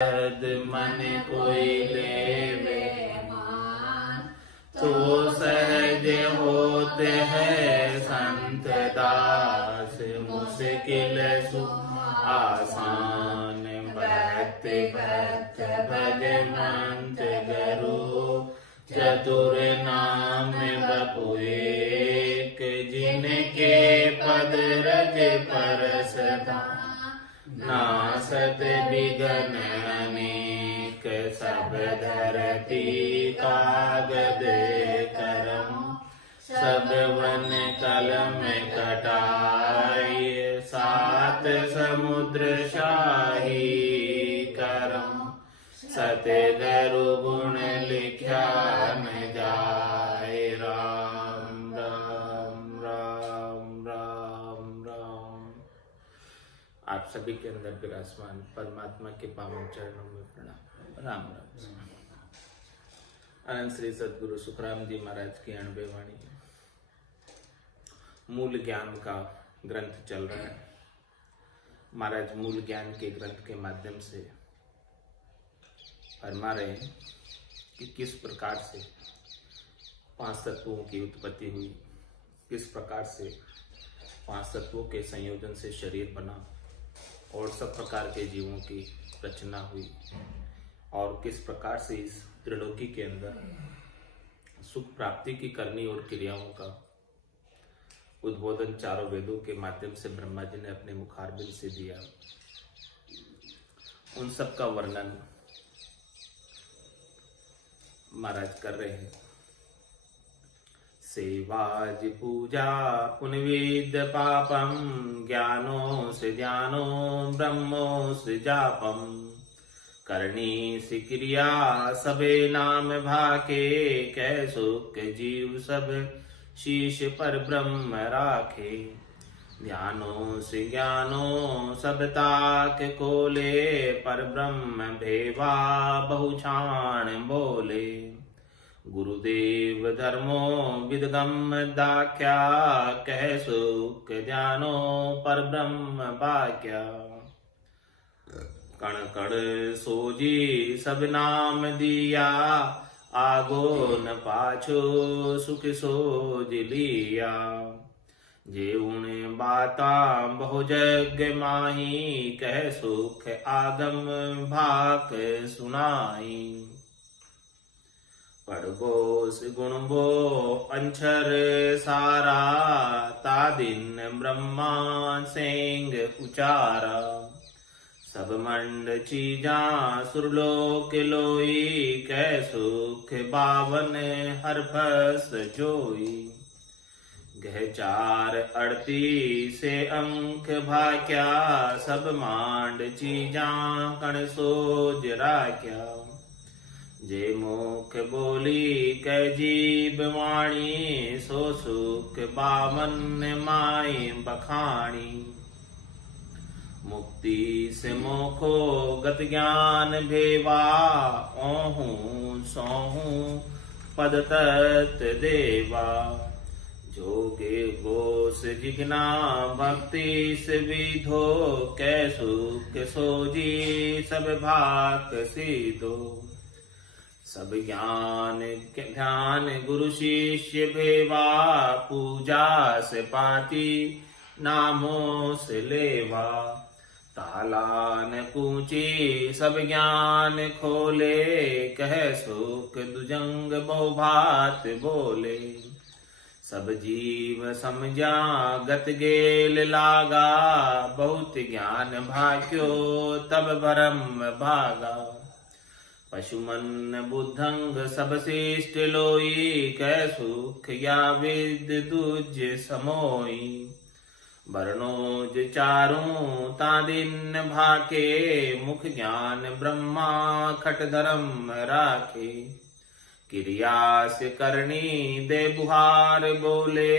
मन कोई लेवे मान, तो सहज होते हैं संत दास। मुश्किल सु आसान, भक्ति भक्त भज मंत गुरु। चतुर नाम बपु एक, जिनके पद रज परस नासत बिघन अनेक। सब धरती कागद करम, सब वन कलम कटाई। सात समुद्र शाही करम, सतगुरु गुण लिख्या न जाए। राम राम राम राम राम। आप सभी के अंदर विराजमान परमात्मा के पावन चरणों में प्रणाम। राम राम। अनंत श्री सद्गुरु सुखराम जी महाराज की 90 वाणी, मूल ज्ञान का ग्रंथ चल रहा है। महाराज मूल ज्ञान के ग्रंथ के माध्यम से फरमा रहे हैं कि किस प्रकार से 5 तत्वों की उत्पत्ति हुई, किस प्रकार से 5 तत्वों के संयोजन से शरीर बना और सब प्रकार के जीवों की रचना हुई, और किस प्रकार से इस त्रिलोकी के अंदर सुख प्राप्ति की करनी और क्रियाओं का उद्बोधन चारों वेदों के माध्यम से ब्रह्मा जी ने अपने मुखारबिंद से दिया। उन सब का वर्णन महाराज कर रहे हैं। सेवाज पूजा पुनवेद पापम, ज्ञानो से ध्यानो ब्रह्मो से जापम। करनी सी क्रिया सबे नाम भाके, कै सुख जीव सब शीश पर ब्रह्म राखे। ध्यानो से ज्ञानो सब ताक कोले, पर ब्रह्म भेवा बहुछाण बोले। गुरुदेव धर्मो विदगम दाख्या, कह सुख ध्यानो पर ब्रह्म वाक्या। कण कण सोजी सब नाम दिया, आगो न पाछो सुख सोज लिया। जे उन बाता बहु जग माही, कह सुख आगम भाक सुनाई। पढ़बो गुणबो अंछर सारा, तादिन ब्रह्मा सेंग उचारा। सब मंड चीजा सुरलोक लोई, कै सुख 52 हर फस जोई। गह 4 38 अंक भाक्या, सब मांड चीजा कण सोज राख्या। जे मुख बोली कै जीव वाणी, सो सुख 52 माई बखानी। मुक्ति से मोखो गत ज्ञान भेवा, ओहूं सोहूं पद तत् देवा। जोगे गोस जिगना भक्ति से विधो, कै सुख सोजी सब भाक सीधो। सब ज्ञान ध्यान गुरु शिष्य भेवा, पूजा से पाती नामों से लेवा। तालान कूची सब ज्ञान खोले, कह सुख दुजंग बहुभात बोले। सब जीव समझा गत गेल लागा, बहुत ज्ञान भाक्यो तब भरम भागा। पशुमन बुद्धंग सब श्रेष्ठ लोई, कह सुख या विद दुज समोई। वर्णोज चारों तादिन भाके, मुख ज्ञान ब्रह्मा खट धर्म राखे। क्रिया से करनी दे बुहार बोले,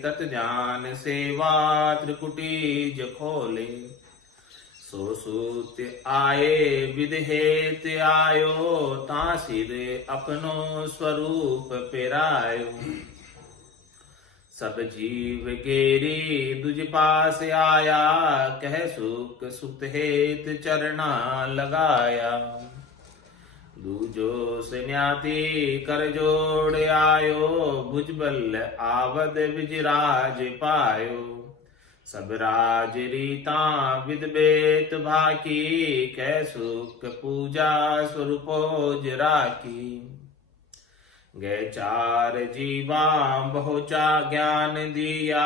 तत जान सेवा त्रिकुटीज खोले। सो सूत आए विदहेत आयो, तासिर अपनो स्वरूप पेरायो। सब जीव गेरी दुज पास आया, कह सुख सुत हेत चरना लगाया। दूजो से न्याति कर जोड़ आयो, भुजबल आवद बिजराज पायो। सब राज रीता विद बेत भाकी, कह सुख पूजा स्वरूपो राखी। गए चार जीवा बहुचा ज्ञान दिया,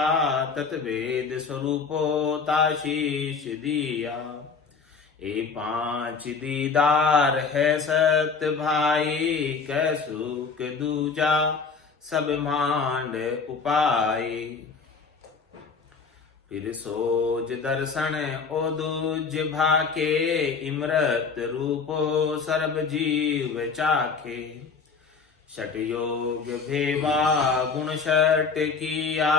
तत्वेद स्वरूपो ताशीष दिया। ए पांच दीदार है सत भाई, कह सुख दूजा सब मांड उपाय। फिर सोज दर्शन ओ दूज भाके, इमृत रूपो सर्व जीव चाखे। षट योग भेवा गुण षट किया,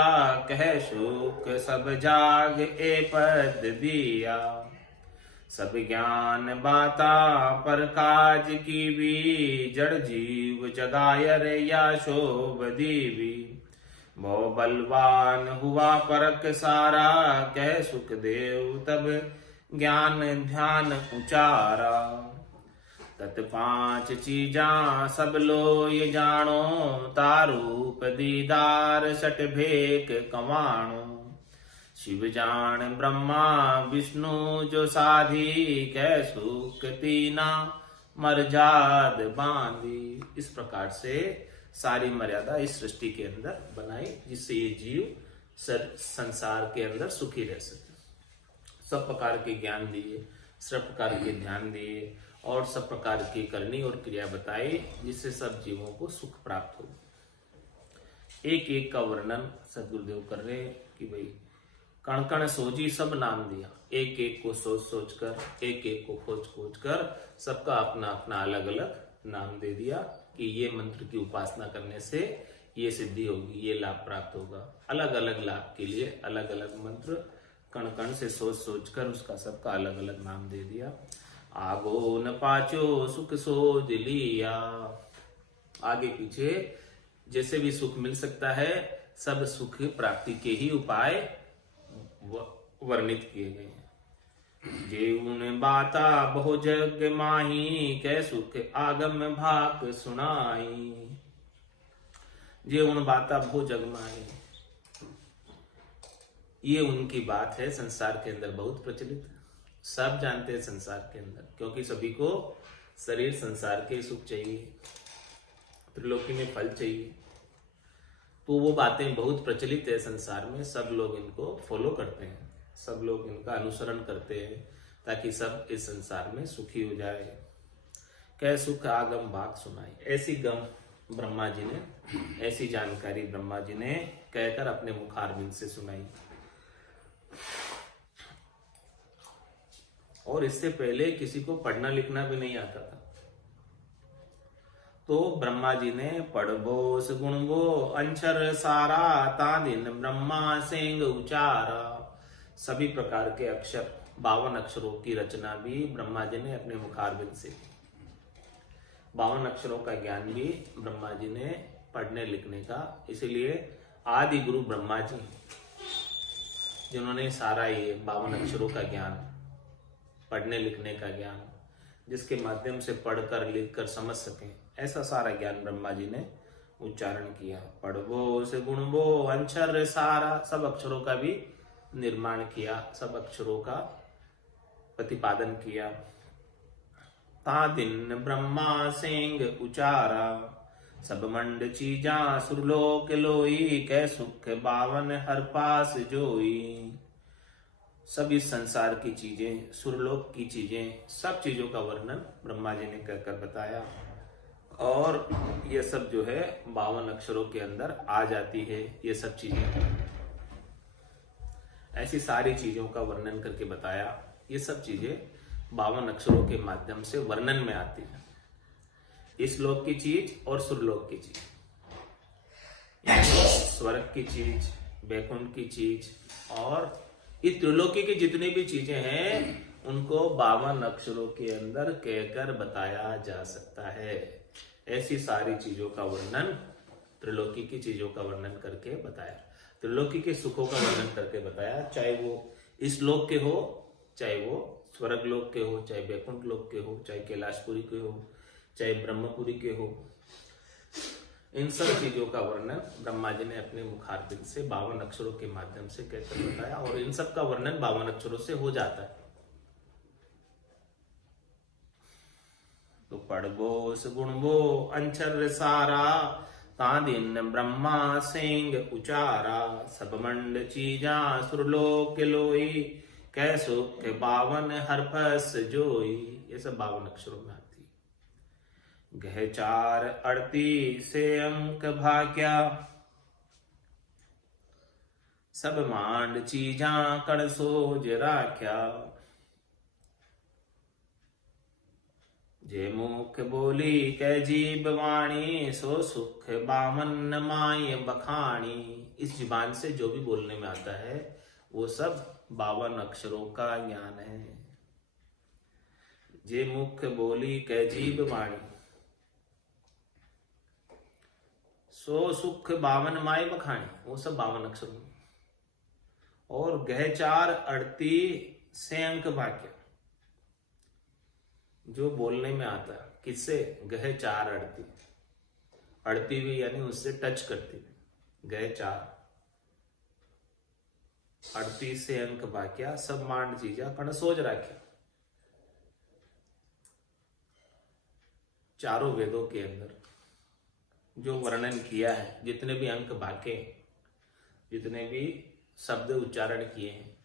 कह सुख सब जाग ए पद दिया। सब ज्ञान बाता पर काज की भी, जड़ जीव जगायर या शोभ दीवी। बहु बलवान हुआ परक सारा, कह सुख देव तब ज्ञान ध्यान उचारा। तत पांच चीजा सब लो ये जानो, तारूप दीदार सट भेक कवाणो। शिव जान ब्रह्मा विष्णु जो साधी, कह सुख तीना मर्याद बांधी। इस प्रकार से सारी मर्यादा इस सृष्टि के अंदर बनाई, जिससे ये जीव संसार के अंदर सुखी रह सके। सब प्रकार के ज्ञान दिए, सब प्रकार के ध्यान दिए और सब प्रकार की करनी और क्रिया बताई, जिससे सब जीवों को सुख प्राप्त हो। एक एक का वर्णन सदगुरुदेव कर रहे हैं कि भाई कण कण सोजी सब नाम दिया। एक एक को सोच सोच कर, एक एक को खोज खोज कर, सबका अपना अपना अलग अलग नाम दे दिया कि ये मंत्र की उपासना करने से ये सिद्धि होगी, ये लाभ प्राप्त होगा। अलग अलग लाभ के लिए अलग अलग मंत्र कण कण से सोच सोच कर उसका सबका अलग अलग नाम दे दिया। आगो न पाचो सुख सोच लिया। आगे पीछे जैसे भी सुख मिल सकता है, सब सुख प्राप्ति के ही उपाय वर्णित किए गए हैं। जेउन बाता बहु जग माही, कै सुख आगम भाक सुनाई। जेउन बाता बहु जग माही, ये उनकी बात है संसार के अंदर बहुत प्रचलित। सब जानते हैं संसार के अंदर, क्योंकि सभी को शरीर संसार के सुख चाहिए, त्रिलोकी में फल चाहिए, तो वो बातें बहुत प्रचलित है संसार में। सब लोग इनको फॉलो करते हैं, सब लोग इनका अनुसरण करते हैं, ताकि सब इस संसार में सुखी हो जाए। कै सुख आगम भाग सुनाई। ऐसी गम ब्रह्मा जी ने, ऐसी जानकारी ब्रह्मा जी ने कहकर अपने मुखारबिंद से सुनाई। और इससे पहले किसी को पढ़ना लिखना भी नहीं आता था, तो ब्रह्मा जी ने पढ़बो गुणबो अंशर सारा, तादिन ब्रह्मा सिंह उचारा। सभी प्रकार के अक्षर, 52 अक्षरों की रचना भी ब्रह्मा जी ने अपने मुखारबिंद से की। 52 अक्षरों का ज्ञान भी ब्रह्मा जी ने पढ़ने लिखने का, इसीलिए आदि गुरु ब्रह्मा जी, जिन्होंने सारा ये 52 अक्षरों का ज्ञान, पढ़ने लिखने का ज्ञान, जिसके माध्यम से पढ़कर लिखकर समझ सकें, ऐसा सारा ज्ञान ब्रह्मा जी ने उच्चारण किया। पढ़बो से गुणबो अंशर सारा, सब अक्षरों का भी निर्माण किया, सब अक्षरों का प्रतिपादन किया। तादिन ब्रह्मा सिंह उचारा, सब मंड चीजा सुरलोक लोई, कै सुख 52 हर पास जोई। सब इस संसार की चीजें, सुरलोक की चीजें, सब चीजों का वर्णन ब्रह्मा जी ने कहकर बताया। और ये सब जो है 52 अक्षरों के अंदर आ जाती है, ये सब चीजें। ऐसी सारी चीजों का वर्णन करके बताया। ये सब चीजें 52 अक्षरों के माध्यम से वर्णन में आती है। इस लोक की चीज और सुरलोक की चीज, स्वर्ग की चीज, वैकुंठ की चीज, और इस त्रिलोकी की जितनी भी चीजें हैं, उनको 52 अक्षरों के अंदर कहकर बताया जा सकता है। ऐसी सारी चीजों का वर्णन, त्रिलोकी की चीजों का वर्णन करके बताया। त्रिलोकी के सुखों का वर्णन करके बताया, चाहे वो इस लोक के हो, चाहे वो स्वर्ग लोक के हो, चाहे वैकुंठ लोक के हो, चाहे कैलाशपुरी के हो, चाहे ब्रह्मपुरी के हो। इन सब चीजों का वर्णन ब्रह्मा जी ने अपने मुखारबिंद से 52 अक्षरों के माध्यम से कहकर बताया, और इन सब का वर्णन 52 अक्षरों से हो जाता है। तो पढ़बो सुगुणबो अंचर सारा, तादिन ब्रह्मा सिंह उचारा, सब मंड चीजा सुरलोक लोई, कैसो के 52 हरफस जोई। ये सब 52 अक्षरों में आती है। गह 4 अड़ती से अंक भाग्या, सब मांड चीजा कण सोज राख्या, जे मुख बोली कै जीव वाणी, सो सुख 52 माय बखानी। इस जुबान से जो भी बोलने में आता है वो सब 52 अक्षरों का ज्ञान है। जे मुख बोली कै जीव वाणी, सो सुख 52 माय बखानी, वो सब 52 अक्षरों। और गह 4 अड़ती से अंक वाक्य, जो बोलने में आता है किससे, गह 4 अड़ती, अड़ती भी यानी उससे टच करती हुई। गह 4 अड़ती से अंक वाक्या, सब मांड चीजा कण सोच राख्या। चारों वेदों के अंदर जो वर्णन किया है, जितने भी अंक वाक्य, जितने भी शब्द उच्चारण किए हैं,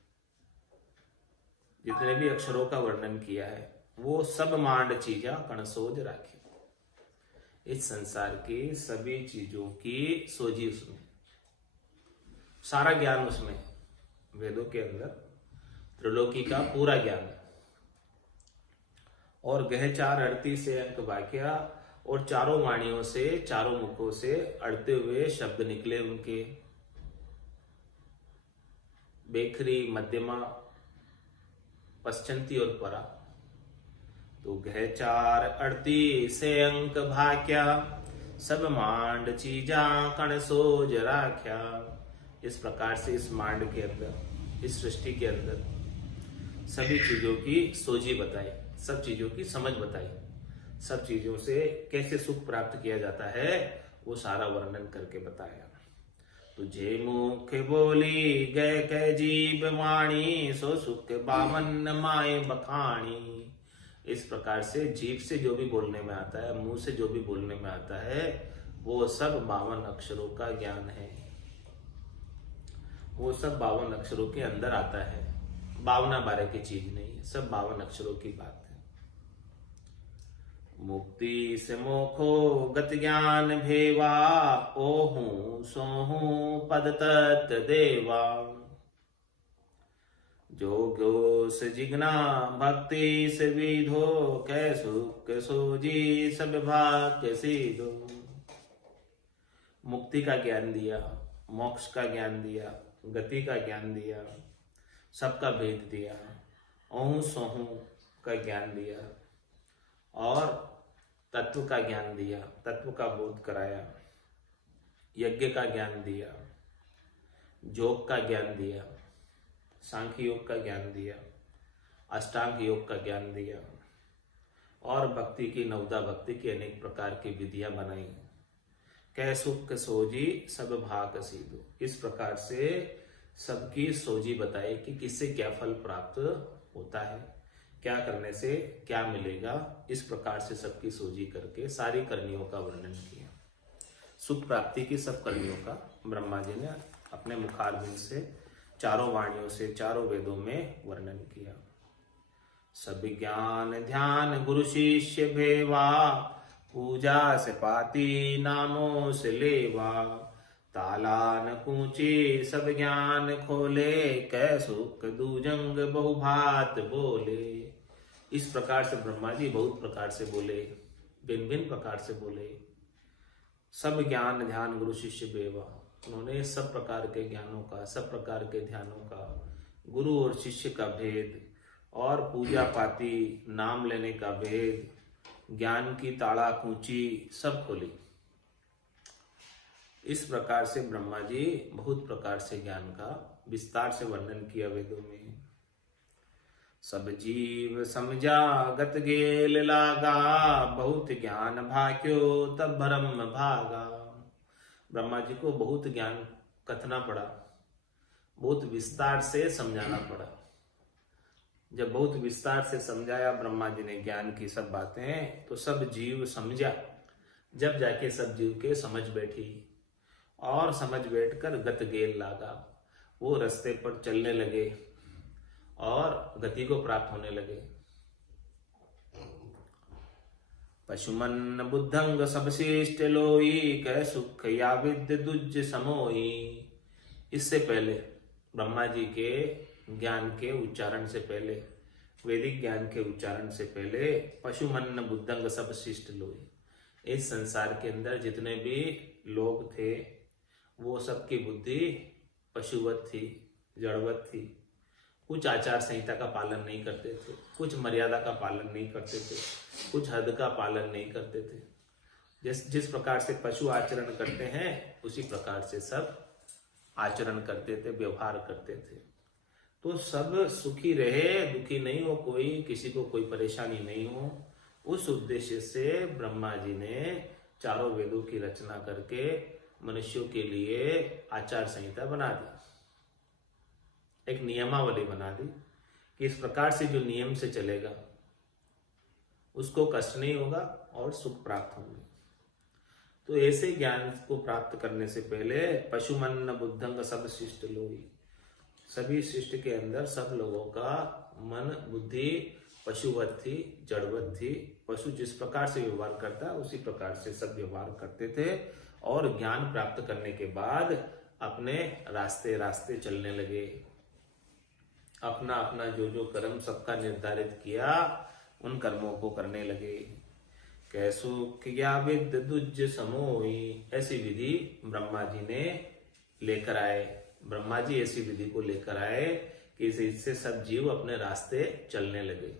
जितने भी अक्षरों का वर्णन किया है, वो सब मांड चीजा कण सोज राखी। इस संसार की सभी चीजों की सोजी उसमें, सारा ज्ञान उसमें, वेदों के अंदर त्रिलोकी का पूरा ज्ञान है। और गह 4 अड़ती से अंक वाक्या, और चारों वाणियों से, चारों मुखों से अड़ते हुए शब्द निकले उनके, बेखरी, मध्यमा, पश्चंती और परा। तो गह 4 अड़ती से अंक भाक्या, सब मांड चीजा कण सोज राख्या। इस प्रकार से इस मांड के अंदर, इस सृष्टि के अंदर सभी चीजों की सोजी बताई, सब चीजों की समझ बताई, सब चीजों से कैसे सुख प्राप्त किया जाता है वो सारा वर्णन करके बताया। तुझे मुख बोली गए कै जीव वाणी, सो सुख 52 माय बखानी। इस प्रकार से जीव से जो भी बोलने में आता है, मुंह से जो भी बोलने में आता है, वो सब 52 अक्षरों का ज्ञान है। वो सब 52 अक्षरों के अंदर आता है, 52 की चीज नहीं है, सब 52 अक्षरों की बात है। मुक्ति से मोखो गत ज्ञान भेवा, ओहू सोहू पद तत् देवा। जोग्यो से जिग्ना भक्ति से विधो, कै सुख सोजी सब भाग्य सीधो। मुक्ति का ज्ञान दिया, मोक्ष का ज्ञान दिया, गति का ज्ञान दिया, सबका भेद दिया, ओहू सोहू का ज्ञान दिया, और तत्व का ज्ञान दिया, तत्व का बोध कराया, यज्ञ का ज्ञान दिया, योग का ज्ञान दिया, सांख्य योग का ज्ञान दिया, अष्टांग योग का ज्ञान दिया, और भक्ति की, नवदा भक्ति की अनेक प्रकार की विधियां बनाई। कै सुख सोजी सब भाग सीधो। इस प्रकार से सबकी सोजी बताई कि किससे क्या फल प्राप्त होता है, क्या करने से क्या मिलेगा। इस प्रकार से सबकी सोजी करके सारी करनियों का वर्णन किया। सुख प्राप्ति की सब करनियों का ब्रह्मा जी ने अपने मुखारबिंद से, चारों वाणियों से, चारों वेदों में वर्णन किया। सब ज्ञान ध्यान गुरु शिष्य भेवा, पूजा से पाती नामों से लेवा। तालान कूची सब ज्ञान खोले, कै सुख दूजंग बहुभात बोले। इस प्रकार से ब्रह्मा जी बहुत प्रकार से बोले, भिन्न भिन्न प्रकार से बोले। सब ज्ञान ध्यान गुरु शिष्य भेवा, उन्होंने सब प्रकार के ज्ञानों का, सब प्रकार के ध्यानों का, गुरु और शिष्य का भेद, और पूजा पाती, नाम लेने का भेद, ज्ञान की ताला कूंची सब खोली। इस प्रकार से ब्रह्मा जी बहुत प्रकार से ज्ञान का विस्तार से वर्णन किया वेदों में। सब जीव समझा गत गेल लागा, बहुत ज्ञान भाक्यो तब ब्रह्म भागा। ब्रह्मा जी को बहुत ज्ञान कथना पड़ा, बहुत विस्तार से समझाना पड़ा। जब बहुत विस्तार से समझाया ब्रह्मा जी ने ज्ञान की सब बातें, तो सब जीव समझा। जब जाके सब जीव के समझ बैठी और समझ बैठकर गत गेल लागा, वो रास्ते पर चलने लगे और गति को प्राप्त होने लगे। पशुमन बुद्धंग सबशिष्ट लोई, कह सुख या विद्य दुज समोई। इससे पहले ब्रह्मा जी के ज्ञान के उच्चारण से पहले, वैदिक ज्ञान के उच्चारण से पहले, पशुमन बुद्धंग सबशिष्ट लोई, इस संसार के अंदर जितने भी लोग थे वो सबकी बुद्धि पशुवत थी, जड़वत थी। कुछ आचार संहिता का पालन नहीं करते थे, कुछ मर्यादा का पालन नहीं करते थे, कुछ हद का पालन नहीं करते थे। जिस प्रकार से पशु आचरण करते हैं उसी प्रकार से सब आचरण करते थे, व्यवहार करते थे। तो सब सुखी रहे, दुखी नहीं हो कोई, किसी को कोई परेशानी नहीं हो, उस उद्देश्य से ब्रह्मा जी ने चारों वेदों की रचना करके मनुष्यों के लिए आचार संहिता बना दी, एक नियमावली बना दी कि इस प्रकार से जो नियम से चलेगा उसको कष्ट नहीं होगा और सुख प्राप्त होंगे। तो ऐसे ज्ञान को प्राप्त करने से पहले पशुमन बुद्धंग सब शिष्ट लोई, सभी शिष्ट के अंदर सब लोगों का मन बुद्धि पशुवत थी, जड़वत थी। पशु जिस प्रकार से व्यवहार करता उसी प्रकार से सब व्यवहार करते थे और ज्ञान प्राप्त करने के बाद अपने रास्ते रास्ते चलने लगे। अपना अपना जो जो कर्म सबका निर्धारित किया उन कर्मों को करने लगे। कैसु किया विद दुज समोई, ऐसी विधि ब्रह्मा जी ने लेकर आए। ब्रह्मा जी ऐसी विधि को लेकर आए कि इससे सब जीव अपने रास्ते चलने लगे।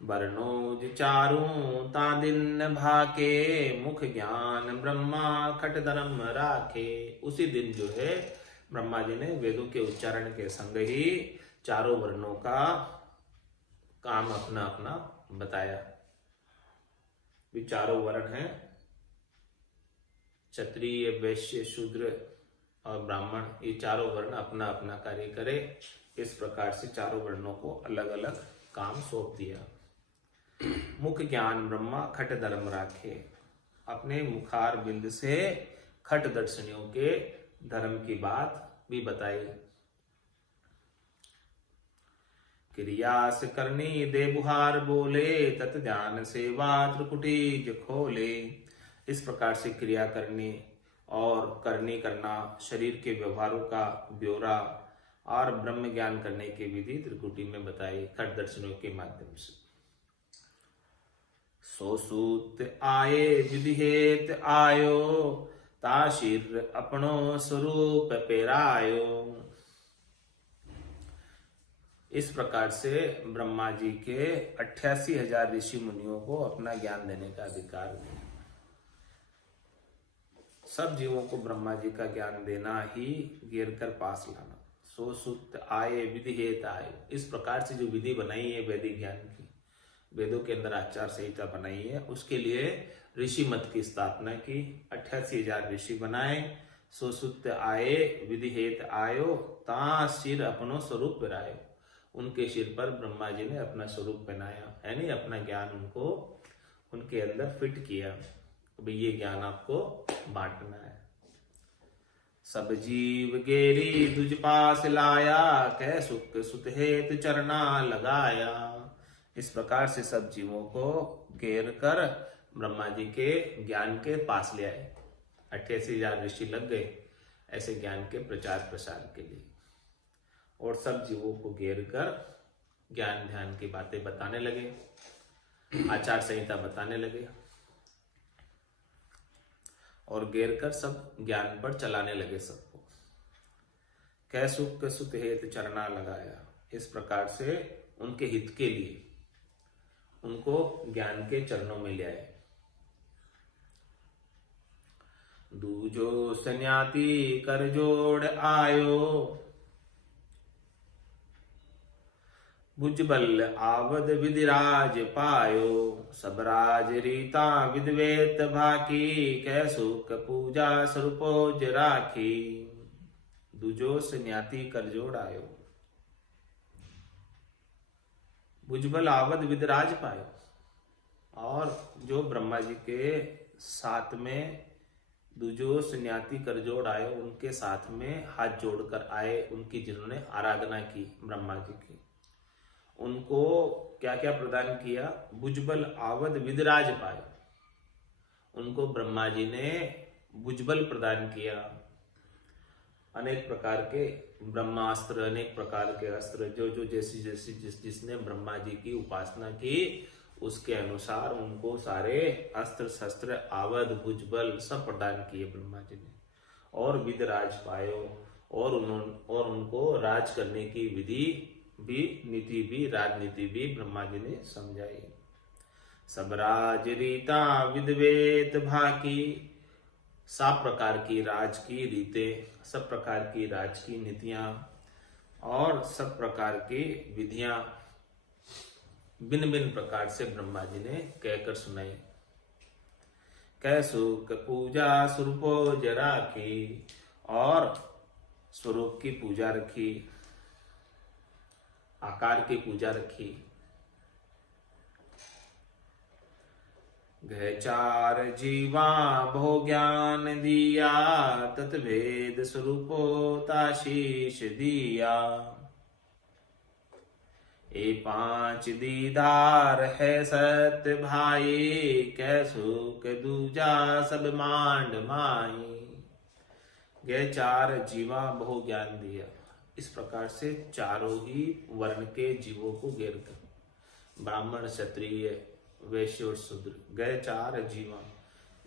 वर्णोज चारों तादिन भाके, मुख ज्ञान ब्रह्मा खट धर्म राखे। उसी दिन जो है ब्रह्मा जी ने वेदों के उच्चारण के संग ही चारों वर्णों का काम अपना अपना बताया। चारों वर्ण हैं, क्षत्रिय वैश्य शूद्र और ब्राह्मण, ये चारों वर्ण अपना अपना कार्य करे। इस प्रकार से चारों वर्णों को अलग अलग काम सौंप दिया। मुख ज्ञान ब्रह्मा खट धर्म राखे, अपने मुखार बिंद से खट दर्शनियों के धर्म की बात भी बताई। क्रियास करनी दे बुहार बोले, तत ध्यान सेवा त्रिकुटीज खोले। इस प्रकार से क्रिया करनी और करनी करना, शरीर के व्यवहारों का ब्यौरा और ब्रह्म ज्ञान करने की विधि त्रिकुटी में बताई खट दर्शनों के माध्यम से। सो सूत आये विधिहेत आयो, ताशिर अपनो स्वरूप पेरायो। इस प्रकार से ब्रह्मा जी के 88,000 ऋषि मुनियों को अपना ज्ञान देने का अधिकार है। सब जीवों को ब्रह्मा जी का ज्ञान देना ही गिर कर पास लाना। सो सुत आये विधिहेत आये, इस प्रकार से जो विधि बनाई है वैदिक ज्ञान की, वेदों के अंदर आचार संहिता बनाई है, उसके लिए ऋषि मत की स्थापना की। 88,000 ऋषि बनाए। सो सुत आये विधिहेत आयो, ता सिर अपनो स्वरूप पिरायो। उनके सिर पर ब्रह्मा जी ने अपना स्वरूप पहनाया, यानी अपना ज्ञान उनको उनके अंदर फिट किया। तो ये ज्ञान आपको बांटना है। सब जीव गेरी दुज पास लाया, कह सुख सुत हेत चरना लगाया। इस प्रकार से सब जीवों को घेर कर ब्रह्मा जी के ज्ञान के पास ले आए। 88,000 ऋषि लग गए ऐसे ज्ञान के प्रचार प्रसार के लिए, और सब जीवों को घेर कर ज्ञान ध्यान की बातें बताने लगे, आचार संहिता बताने लगे और घेर कर सब ज्ञान पर चलाने लगे सबको। कै सुख सुत हेत चरना लगाया, इस प्रकार से उनके हित के लिए उनको ज्ञान के चरणों में ले आए। दूजो सन्याती कर जोड़ आयो, भुजबल आवद विधिराज पायो, सब राज रीता विदवेत भाकी, कह सुख पूजा स्वरूपोज राखी। दूजो सन्याती कर जोड़ आयो, भुजबल आवद विधिराज पायो, और जो ब्रह्मा जी के साथ में दूजो सन्याती कर जोड़ आए, उनके साथ में हाथ जोड़कर आए, उनकी जिन्होंने आराधना की ब्रह्मा जी की, उनको क्या क्या प्रदान किया? भुजबल आवद विधिराज पाए, उनको ब्रह्मा जी ने भुजबल प्रदान किया। अनेक प्रकार के ब्रह्मास्त्र, अनेक प्रकार के अस्त्र, जो जो जैसी जैसी जिसने ब्रह्मा जी की उपासना की उसके अनुसार उनको सारे अस्त्र शस्त्र आवद भुजबल सब प्रदान किए ब्रह्मा जी ने, और विधिराज पायो, और उनको राज करने की विधि भी, नीति भी, राजनीति भी ब्रह्मा जी ने समझाई। सब राज रीता विदवेत भाकी, सब प्रकार की राज की रीतें, सब प्रकार की राज की नीतियां और सब प्रकार की विधियां भिन्न भिन्न प्रकार से ब्रह्मा जी ने कहकर सुनाई। कैसुक पूजा स्वरूपो जरा की, और स्वरूप की पूजा रखी, आकार की पूजा रखी। गह चार जीवा बहु ज्ञान दिया, तत्भेद स्वरूपो ताशीष दिया। ए पांच दीदार है सत्य भाई, कैसुक दूजा सब मांड माई। गह चार जीवा बहु ज्ञान दिया, इस प्रकार से चारों ही वर्ण के जीवों को घेर कर, ब्राह्मण क्षत्रिय वैश्य और शूद्र, गए चार जीवा,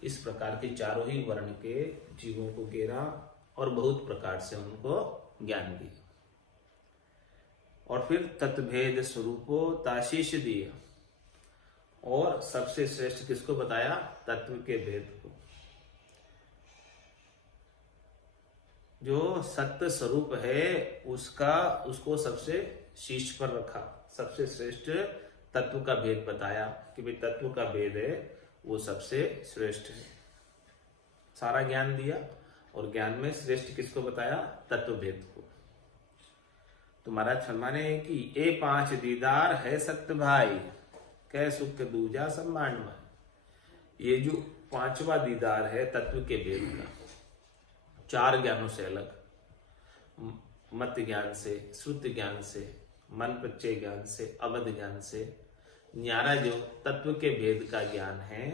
इस प्रकार के चारों ही वर्ण के जीवों को घेरा और बहुत प्रकार से उनको ज्ञान दिया। और फिर तत्भेद स्वरूपो ताशीष दिया, और सबसे श्रेष्ठ किसको बताया? तत्व के भेद को। जो सत्य स्वरूप है उसको सबसे शीर्ष पर रखा, सबसे श्रेष्ठ तत्व का भेद बताया कि भाई तत्व का भेद है वो सबसे श्रेष्ठ है। सारा ज्ञान दिया और ज्ञान में श्रेष्ठ किसको बताया? तत्व भेद को। तो महाराज फरमाने हैं कि ए पांच दीदार है सत्य भाई, कह सुख दूजा सम्मान में। ये जो पांचवा दीदार है तत्व के भेद का, चार ज्ञानों से अलग, मत ज्ञान से, श्रुति ज्ञान से, मन प्रत्यय ज्ञान से, अवध ज्ञान से न्यारा जो तत्व के भेद का ज्ञान है,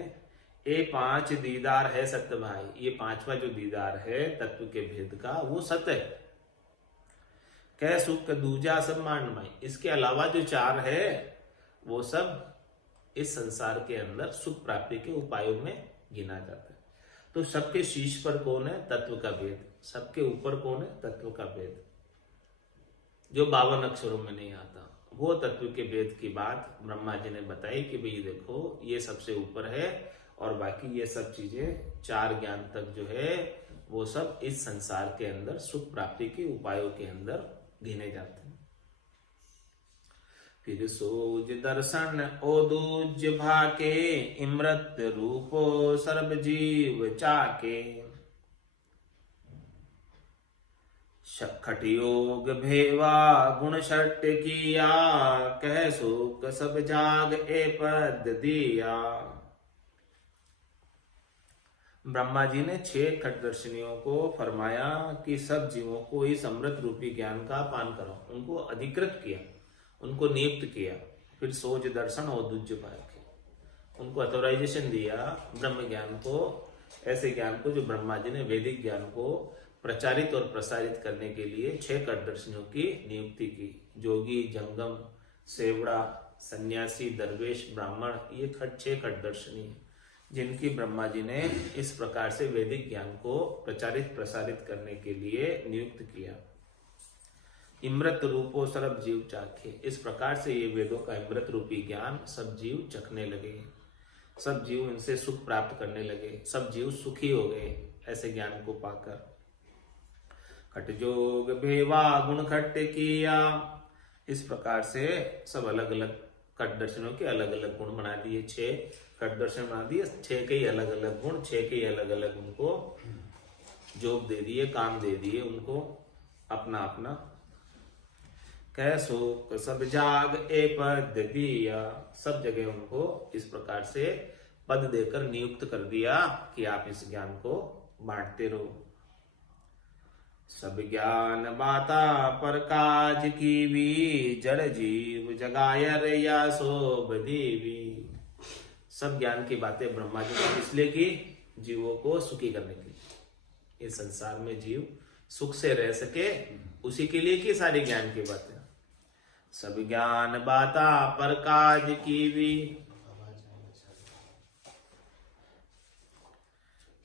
ये पांच दीदार है सत्य भाई। ये पांचवा जो दीदार है तत्व के भेद का वो सत्य है। कह सुख दूजा सब मांडमय, इसके अलावा जो चार है वो सब इस संसार के अंदर सुख प्राप्ति के उपायों में गिना जाता है। तो सबके शीर्ष पर कौन है? तत्व का भेद। सबके ऊपर कौन है? तत्व का भेद, जो 52 अक्षरों में नहीं आता। वो तत्व के भेद की बात ब्रह्मा जी ने बताई कि भाई देखो ये सबसे ऊपर है और बाकी ये सब चीजें चार ज्ञान तक जो है वो सब इस संसार के अंदर सुख प्राप्ति के उपायों के अंदर गिने जाते हैं। फिर सोज दर्शन ओदूज भाके, इमृत रूपो सर्व जीव चाके। खट योग भेवा गुण षट किया, कह सुख सब जाग ए पद दिया। ब्रह्मा जी ने 6 खटदर्शनियों को फरमाया कि सब जीवों को इस अमृत रूपी ज्ञान का पान कराओ। उनको अधिकृत किया, उनको नियुक्त किया। फिर सोज दर्शन और दुज्ज पाके, उनको अथोराइजेशन दिया ब्रह्म ज्ञान को, ऐसे ज्ञान को जो ब्रह्मा जी ने वैदिक ज्ञान को प्रचारित और प्रसारित करने के लिए 6 खटदर्शनियों की नियुक्ति की। जोगी, जंगम, सेवड़ा, सन्यासी, दरवेश, ब्राह्मण, ये 6 खटदर्शनी है जिनकी ब्रह्मा जी ने इस प्रकार से वैदिक ज्ञान को प्रचारित प्रसारित करने के लिए नियुक्त किया। इमृत रूपो सर्व जीव चाखे, इस प्रकार से ये वेदों का इमृत रूपी ज्ञान सब जीव चखने लगे, सब जीव इनसे सुख प्राप्त करने लगे, सब जीव सुखी हो गए। ऐसे ज्ञान को पाकर। खट जोग भेवा गुण खट किया, इस प्रकार से सब अलग अलग खट दर्शनों के अलग अलग गुण बना दिए। 6 खट दर्शन बना दिए, 6 के ही अलग अलग गुण, 6 के ही अलग अलग उनको जोग दे दिए, काम दे दिए उनको अपना अपना। कैसो सब जाग ए पद दिया, सब जगह उनको इस प्रकार से पद देकर नियुक्त कर दिया कि आप इस ज्ञान को बांटते रहो। सब ज्ञान बाता पर काज की भी, जड़ जीव जगायर या सोब देवी। सब ज्ञान की बातें ब्रह्मा जी ने इसलिए की, जीवों को सुखी करने के लिए, इस संसार में जीव सुख से रह सके उसी के लिए की सारी ज्ञान की बातें। सब ज्ञान बाता पर काज की भी,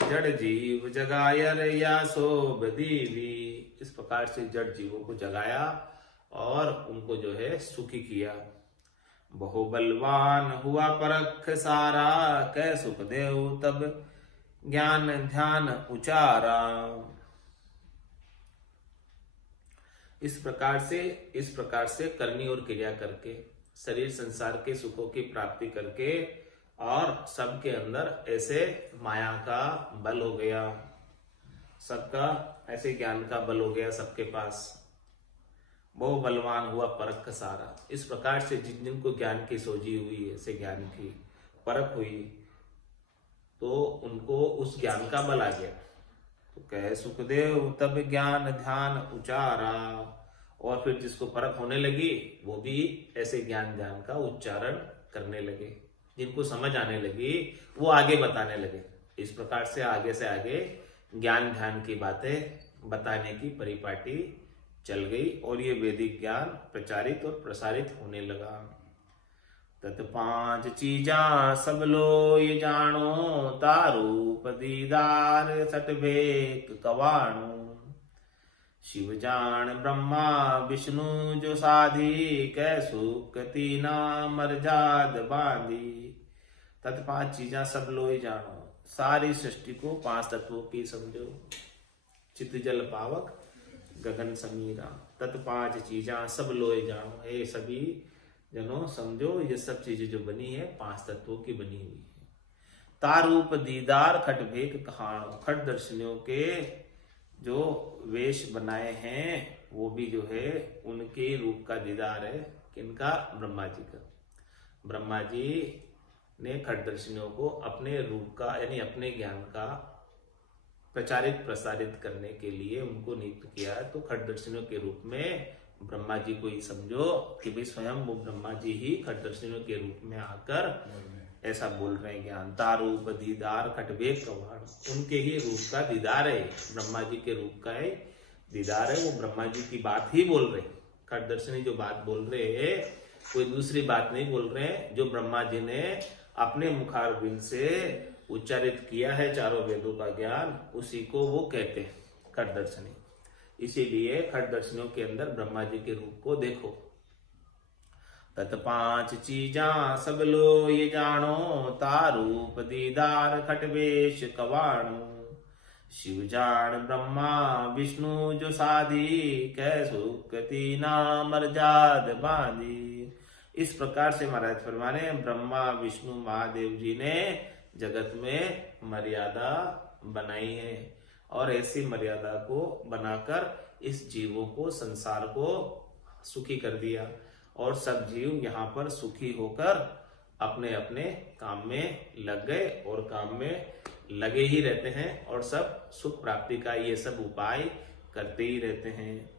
जड़ जीव जगायर या सोब देवी। इस प्रकार से जड़ जीवों को जगाया और उनको जो है सुखी किया। बहु बलवान हुआ परख सारा, कै सुख देव तब ज्ञान ध्यान उचारा। इस प्रकार से करनी और क्रिया करके शरीर संसार के सुखों की प्राप्ति करके और सबके अंदर ऐसे माया का बल हो गया, सबका ऐसे ज्ञान का बल हो गया सबके पास। बहु बलवान हुआ परख सारा, इस प्रकार से जिन जिनको ज्ञान की सोजी हुई, ऐसे ज्ञान की परख हुई, तो उनको उस ज्ञान का बल आ गया। तो कहे सुखदेव तब ज्ञान ध्यान उचारा, और फिर जिसको परख होने लगी वो भी ऐसे ज्ञान ध्यान का उच्चारण करने लगे। जिनको समझ आने लगी वो आगे बताने लगे। इस प्रकार से आगे ज्ञान ध्यान की बातें बताने की परिपाटी चल गई और ये वैदिक ज्ञान प्रचारित और प्रसारित होने लगा। तत 5 चीजा सब लोय जानो, तारूप दीदार सट भेक कवाणो। शिव जान ब्रह्मा विष्णु जो साधी, कै सुख तीना मरजाद बांधी। तत् 5 चीजा सब लोय जानो, सारी सृष्टि को 5 तत्वों की समझो। चित जल पावक गगन समीरा, तत् 5 चीजा सब लोय जानो। हे सभी जनों समझो, ये सब चीजें जो बनी है 5 तत्वों की बनी हुई है। तारूप दीदार खट भेक कहाणो, खट दर्शनियों के जो वेश बनाए हैं वो भी जो है उनके रूप का दीदार है। किनका? ब्रह्मा जी का। ब्रह्मा जी ने खट दर्शनियों को अपने रूप का यानी अपने ज्ञान का प्रचारित प्रसारित करने के लिए उनको नियुक्त किया है। तो खट दर्शनियों के रूप में ब्रह्मा जी को ही समझो कि भाई स्वयं वो ब्रह्मा जी ही खट दर्शनियों के रूप में आकर ऐसा बोल रहे हैं ज्ञान। तारूप दीदार खटवेक कवाण, उनके ही रूप का दीदार है, ब्रह्मा जी के रूप का है दीदार है। वो ब्रह्मा जी की बात ही बोल रहे हैं। खट दर्शनी जो बात बोल रहे हैं कोई दूसरी बात नहीं बोल रहे हैं, जो ब्रह्मा जी ने अपने मुखारबिंद से उच्चारित किया है चारों वेदों का ज्ञान, उसी को वो कहते हैं खट दर्शनी। इसीलिए खट दर्शनियों के अंदर ब्रह्मा जी के रूप को देखो। तत 5 चीजा सब लोय जानो, तारूप दीदार खटवेश कवाणो। शिव जान ब्रह्मा विष्णु जो साधी, कै सुख तीना मरजाद बांधी। इस प्रकार से महाराज फरमाने ब्रह्मा विष्णु महादेव जी ने जगत में मर्यादा बनाई है और ऐसी मर्यादा को बनाकर इस जीवों को संसार को सुखी कर दिया और सब जीव यहाँ पर सुखी होकर अपने अपने काम में लग गए और काम में लगे ही रहते हैं और सब सुख प्राप्ति का ये सब उपाय करते ही रहते हैं।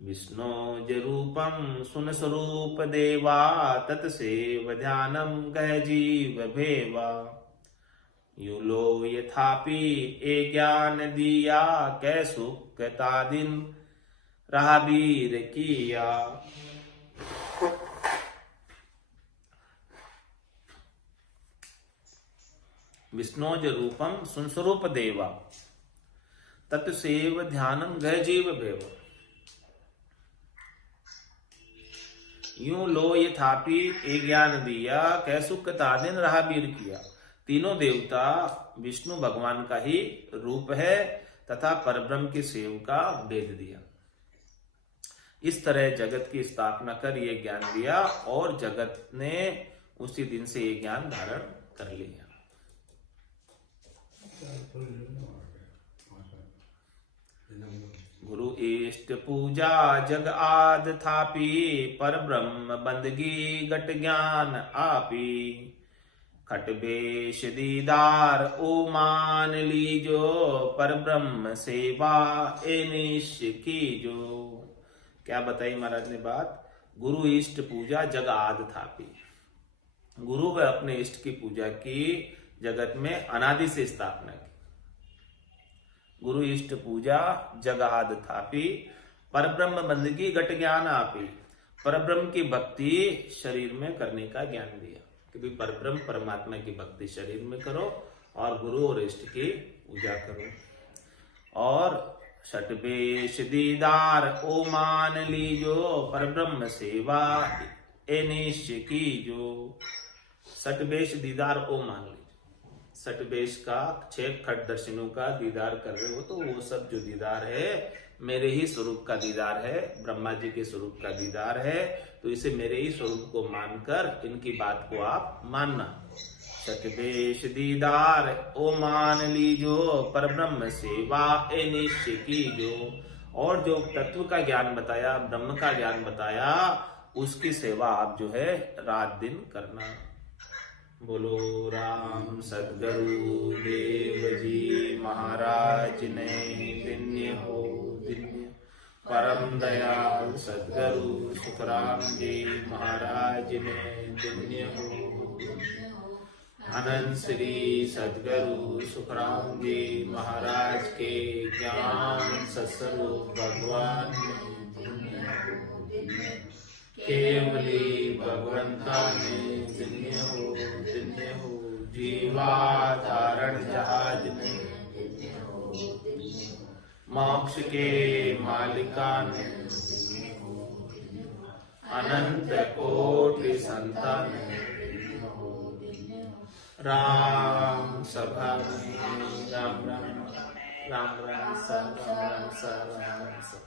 विष्णु रूपम सुन स्वरूप देवा, तत्सेव ध्यानम गह जीव भेवा। यू लो यथापि ए ज्ञान दिया, कै सुख तादिन रहा वीर किया। विष्णोज रूपम सुनस्वरूप देवा, तत्सेव ध्यानम गह जीव भेव। यूं लो यथापि ए ज्ञान दिया, कै सुख तादिन रहा वीर किया। तीनों देवता विष्णु भगवान का ही रूप है तथा परब्रह्म के सेव का वेद दिया। इस तरह जगत की स्थापना कर ये ज्ञान दिया और जगत ने उसी दिन से ये ज्ञान धारण कर लिया। गुरु इष्ट पूजा जग आद थापी, पर ब्रह्म बंदगी घट ज्ञान आपी। खट बेश दीदार ओ मान लीजो, पर ब्रह्म सेवा ए निश कीजो। क्या बताई महाराज ने बात? गुरु इष्ट पूजा जग आद थापी। गुरु व अपने इष्ट की पूजा की जगत में अनादि से स्थापना की। गुरु इष्ट पूजा जगाद थापी, परब्रह्म बंदगी घट ज्ञान आपी। परब्रह्म की भक्ति शरीर में करने का ज्ञान दिया कि भी परब्रह्म परमात्मा की भक्ति शरीर में करो और गुरु और इष्ट की पूजा करो। और षटवेश दीदार ओ मान लीजो, परब्रह्म सेवा ए निश कीजो। षटवेश दीदार ओ मान लीजो। षटवेश का 6 खट दर्शनों का दीदार कर रहे हो तो वो सब जो दीदार है मेरे ही स्वरूप का दीदार है, ब्रह्मा जी के स्वरूप का दीदार है। तो इसे मेरे ही स्वरूप को मानकर इनकी बात को आप मानना। षटवेश दीदार ओ मान लीजो, परब्रह्म सेवा ए निश्चय कीजो। और जो तत्व का ज्ञान बताया, ब्रह्म का ज्ञान बताया, उसकी सेवा आप जो है रात दिन करना। बोलो राम सद्गुरु देव जी महाराज ने दिन्य हो दिन्य। परम दयाल सद्गुरु सुखराम जी महाराज ने दिन्य हो। अनंत श्री सद्गुरु सुखराम जी महाराज के ज्ञान सत्स्वरूप भगवान केवली भगवंता ने दिन्य हो दिन्य हो। जीवा धारण जहाज ने मोक्ष के मालिका ने अनंत कोटि संतान राम सभा में राम राम राम राम सा राम राम सा राम राम सा।